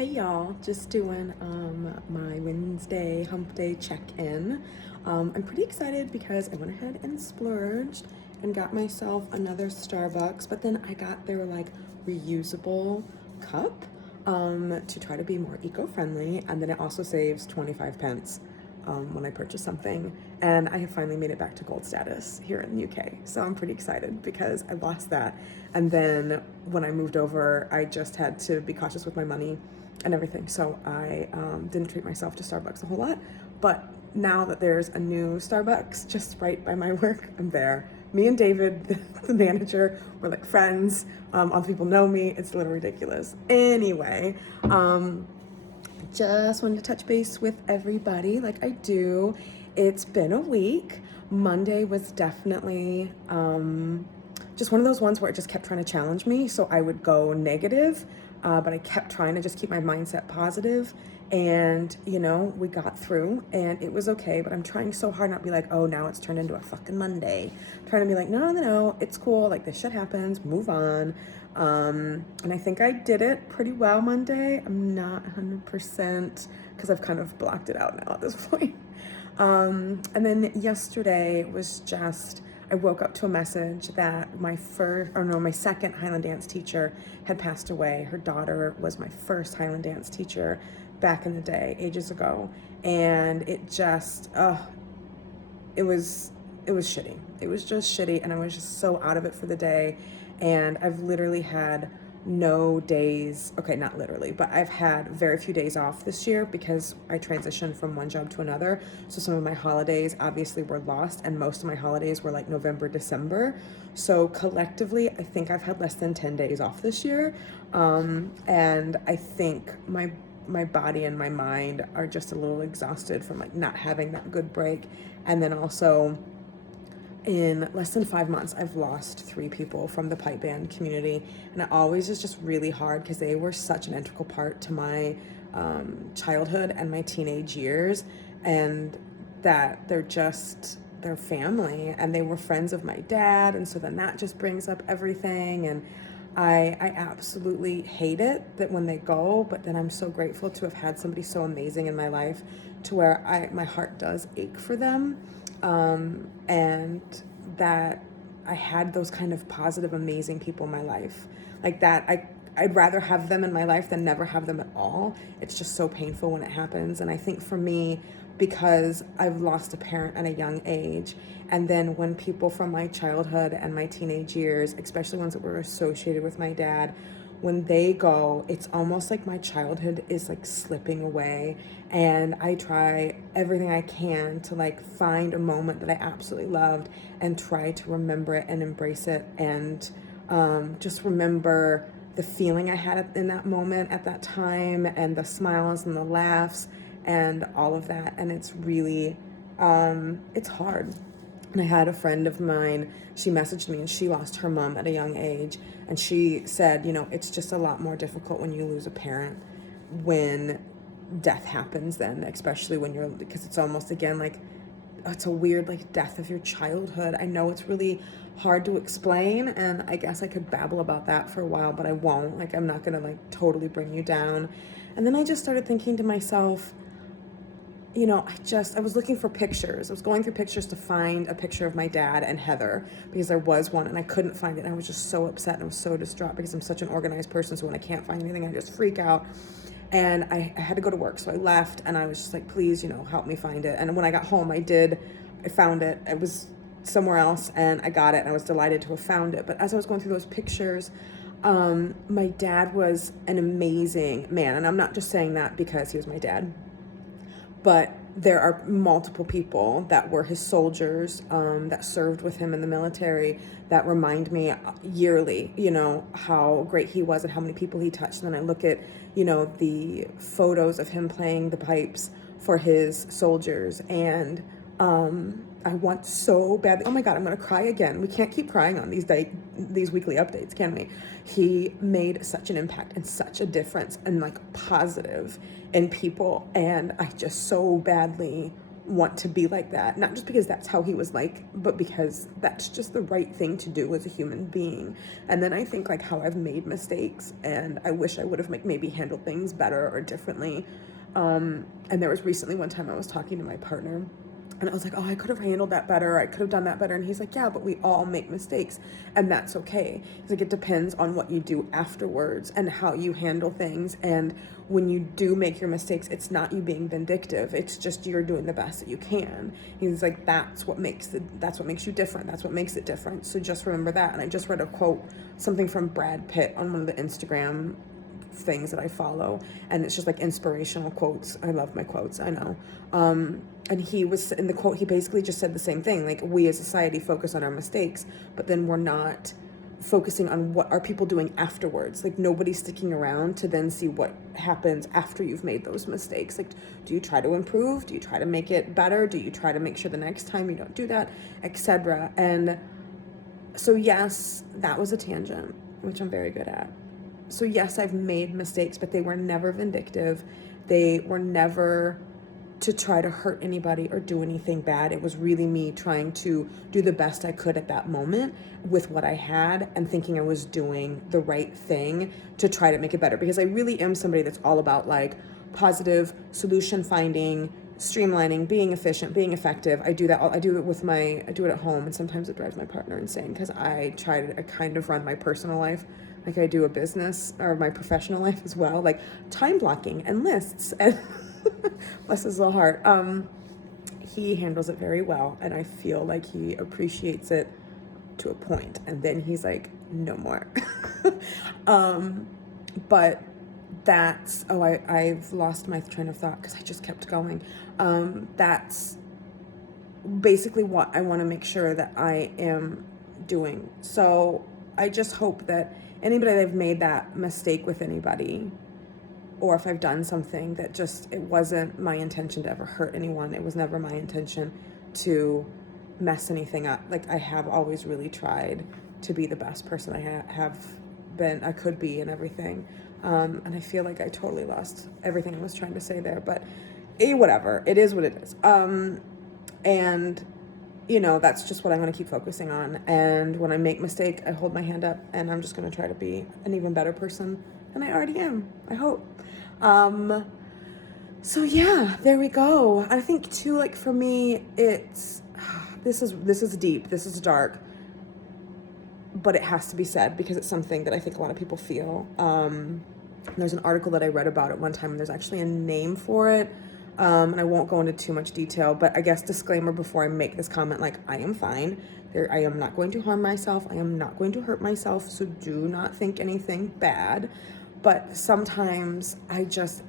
Hey y'all, just doing my Wednesday hump day check-in. I'm pretty excited because I went ahead and splurged and got myself another Starbucks, but then I got their like reusable cup to try to be more eco-friendly, and then it also saves 25 pence when I purchase something. And I have finally made it back to gold status here in the UK. So I'm pretty excited because I lost that. And then when I moved over, I just had to be cautious with my money and everything. So I didn't treat myself to Starbucks a whole lot. But now that there's a new Starbucks just right by my work, I'm there. Me and David, the manager, we're like friends. Other people know me. It's a little ridiculous. Anyway, just wanted to touch base with everybody like I do. It's been a week. Monday was definitely just one of those ones where it just kept trying to challenge me. So I would go negative, but I kept trying to just keep my mindset positive. And, we got through and it was okay. But I'm trying so hard not to be like, oh, now it's turned into a fucking Monday. I'm trying to be like, no, it's cool. Like, this shit happens. Move on. And I think I did it pretty well Monday. I'm not 100% because I've kind of blocked it out now at this point. And then yesterday was just, I woke up to a message that my second Highland dance teacher had passed away. Her daughter was my first Highland dance teacher back in the day, ages ago. And it just, it was shitty. It was just shitty, and I was just so out of it for the day. And I've literally had no days, okay, not literally, but I've had very few days off this year because I transitioned from one job to another. So some of my holidays obviously were lost, and most of my holidays were like November, December. So collectively, I think I've had less than 10 days off this year. And I think my body and my mind are just a little exhausted from like not having that good break. And then also, in less than 5 months, I've lost 3 people from the pipe band community. And it always is just really hard because they were such an integral part to my childhood and my teenage years. And that they're family, and they were friends of my dad. And so then that just brings up everything. And I absolutely hate it that when they go, but then I'm so grateful to have had somebody so amazing in my life to where my heart does ache for them. And that I had those kind of positive, amazing people in my life. Like that, I'd rather have them in my life than never have them at all. It's just so painful when it happens. And I think for me, because I've lost a parent at a young age, and then when people from my childhood and my teenage years, especially ones that were associated with my dad, when they go, it's almost like my childhood is like slipping away. And I try everything I can to like find a moment that I absolutely loved and try to remember it and embrace it, and just remember the feeling I had in that moment at that time, and the smiles and the laughs and all of that. And it's really, it's hard. And I had a friend of mine, she messaged me, and she lost her mom at a young age. And she said, it's just a lot more difficult when you lose a parent when death happens then, especially when because it's almost again like, it's a weird like death of your childhood. I know it's really hard to explain, and I guess I could babble about that for a while, but I won't. Like, I'm not gonna like totally bring you down. And then I just started thinking to myself, I was looking for pictures. I was going through pictures to find a picture of my dad and Heather, because there was one and I couldn't find it. And I was just so upset and I was so distraught because I'm such an organized person. So when I can't find anything, I just freak out. And I had to go to work. So I left, and I was just like, please, help me find it. And when I got home, I found it. It was somewhere else, and I got it, and I was delighted to have found it. But as I was going through those pictures, my dad was an amazing man. And I'm not just saying that because he was my dad, but there are multiple people that were his soldiers, that served with him in the military, that remind me yearly, how great he was and how many people he touched. And then I look at, the photos of him playing the pipes for his soldiers, and I want so badly. Oh my God, I'm gonna cry again. We can't keep crying on these weekly updates, can we? He made such an impact and such a difference and like positive in people, and I just so badly want to be like that. Not just because that's how he was like, but because that's just the right thing to do as a human being. And then I think like how I've made mistakes, and I wish I would have maybe handled things better or differently. And there was recently one time I was talking to my partner, and I was like, oh, I could have handled that better. I could have done that better. And he's like, yeah, but we all make mistakes, and that's okay. He's like, it depends on what you do afterwards and how you handle things. And when you do make your mistakes, it's not you being vindictive. It's just you're doing the best that you can. He's like, that's what makes you different. That's what makes it different. So just remember that. And I just read a quote, something from Brad Pitt on one of the Instagram things that I follow, and it's just like inspirational quotes. I love my quotes, I know. And he was in the quote, he basically just said the same thing, like, we as society focus on our mistakes, but then we're not focusing on what are people doing afterwards. Like, nobody's sticking around to then see what happens after you've made those mistakes. Like, do you try to improve? Do you try to make it better? Do you try to make sure the next time you don't do that, etc.? And so yes, that was a tangent, which I'm very good at. So yes, I've made mistakes, but they were never vindictive. They were never to try to hurt anybody or do anything bad. It was really me trying to do the best I could at that moment with what I had, and thinking I was doing the right thing to try to make it better. Because I really am somebody that's all about like positive solution finding, streamlining, being efficient, being effective. I do that. I do it at home, and sometimes it drives my partner insane because I kind of run my personal life like I do a business, or my professional life as well, like time blocking and lists, and bless his little heart. He handles it very well, and I feel like he appreciates it to a point, and then he's like, no more. But that's, I've lost my train of thought because I just kept going. That's basically what I want to make sure that I am doing. So I just hope that anybody that I've made that mistake with anybody, or if I've done something that just, it wasn't my intention to ever hurt anyone. It was never my intention to mess anything up. Like, I have always really tried to be the best person I could be, and everything. And I feel like I totally lost everything I was trying to say there, but whatever, it is what it is. And that's just what I'm going to keep focusing on. And when I make a mistake, I hold my hand up, and I'm just going to try to be an even better person than I already am, I hope. So yeah, there we go. I think too, like for me, it's, this is deep, this is dark, but it has to be said because it's something that I think a lot of people feel. There's an article that I read about it one time, and there's actually a name for it. And I won't go into too much detail, but I guess disclaimer before I make this comment, like, I am fine. I am not going to harm myself. I am not going to hurt myself. So do not think anything bad. But sometimes I just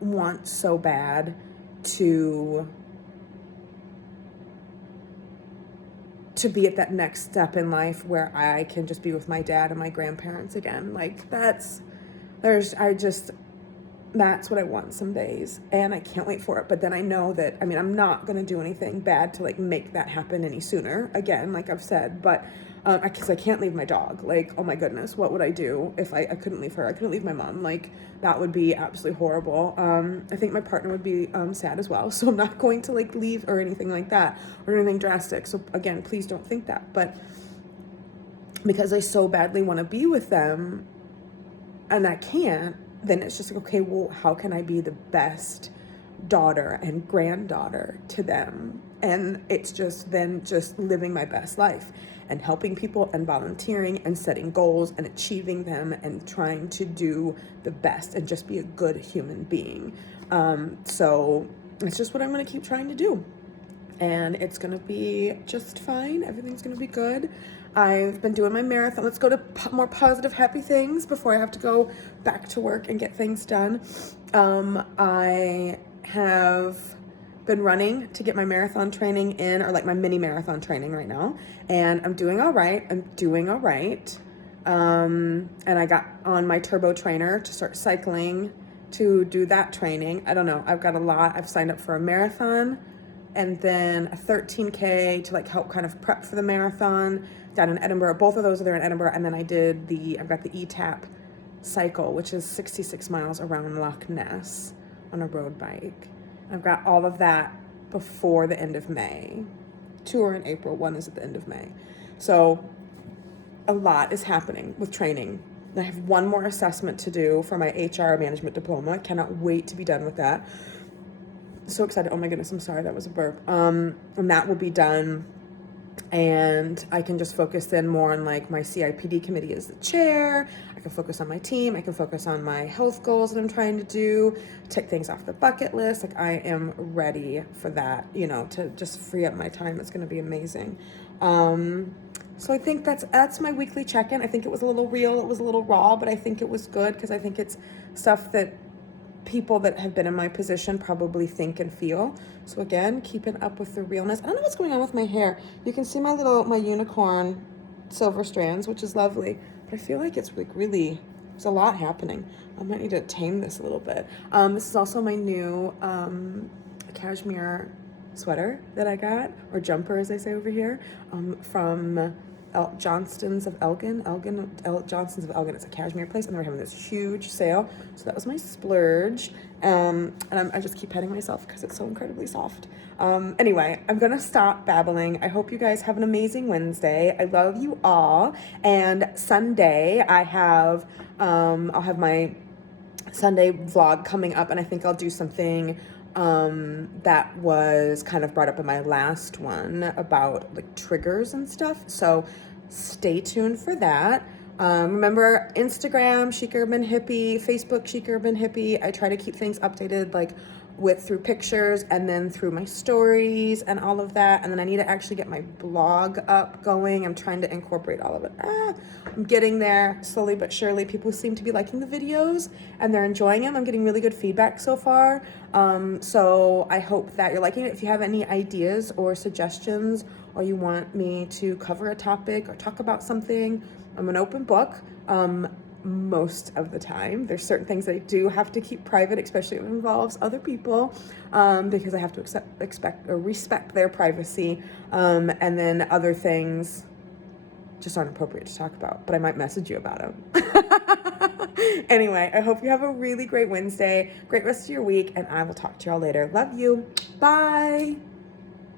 want so bad to be at that next step in life where I can just be with my dad and my grandparents again. Like, that's what I want some days, and I can't wait for it. But then I know that, I'm not going to do anything bad to like make that happen any sooner again, like I've said, but because I can't leave my dog. Like, oh my goodness, what would I do if I couldn't leave her? I couldn't leave my mom. Like, that would be absolutely horrible. I think my partner would be sad as well, so I'm not going to like leave or anything like that, or anything drastic. So again, please don't think that. But because I so badly want to be with them and I can't, then it's just like, okay, well, how can I be the best daughter and granddaughter to them? And it's just then just living my best life and helping people and volunteering and setting goals and achieving them and trying to do the best and just be a good human being. So it's just what I'm going to keep trying to do. And it's going to be just fine. Everything's going to be good. I've been doing my marathon. Let's go to more positive, happy things before I have to go back to work and get things done. I have been running to get my marathon training in, or like my mini marathon training right now. And I'm doing all right. And I got on my turbo trainer to start cycling to do that training. I don't know. I've got a lot. I've signed up for a marathon, and then a 13K to like help kind of prep for the marathon down in Edinburgh. Both of those are there in Edinburgh. And then I've got the ETAP cycle, which is 66 miles around Loch Ness on a road bike. I've got all of that before the end of May. 2 are in April, 1 is at the end of May. So a lot is happening with training. I have one more assessment to do for my HR management diploma. I cannot wait to be done with that. So excited. Oh my goodness, I'm sorry, that was a burp. And that will be done, and I can just focus in more on like my CIPD committee as the chair. I can focus on my team. I can focus on my health goals that I'm trying to do, take things off the bucket list. Like, I am ready for that, you know, to just free up my time. It's going to be amazing. So I think that's my weekly check-in. I think it was a little real, it was a little raw, but I think it was good because I think it's stuff that people that have been in my position probably think and feel. So again, keeping up with the realness. I don't know what's going on with my hair. You can see my unicorn silver strands, which is lovely, but I feel like it's like really, there's a lot happening. I might need to tame this a little bit. This is also my new cashmere sweater that I got, or jumper as they say over here, from Johnston's of Elgin. Johnston's of Elgin. It's a cashmere place, and they're having this huge sale. So that was my splurge. And I just keep petting myself because it's so incredibly soft. Anyway, I'm gonna stop babbling. I hope you guys have an amazing Wednesday. I love you all. And Sunday, I'll have my Sunday vlog coming up, and I think I'll do something that was kind of brought up in my last one about like triggers and stuff. So stay tuned for that. Remember, Instagram, Chic Urban Hippie, Facebook, Chic Urban Hippie. I try to keep things updated like through pictures and then through my stories and all of that. And then I need to actually get my blog up going. I'm trying to incorporate all of it. I'm getting there slowly but surely. People seem to be liking the videos and they're enjoying them. I'm getting really good feedback so far. So I hope that you're liking it. If you have any ideas or suggestions, or you want me to cover a topic or talk about something, I'm an open book. Most of the time. There's certain things that I do have to keep private, especially when it involves other people, because I have to respect their privacy. And then other things just aren't appropriate to talk about, but I might message you about them. Anyway, I hope you have a really great Wednesday, great rest of your week, and I will talk to y'all later. Love you. Bye.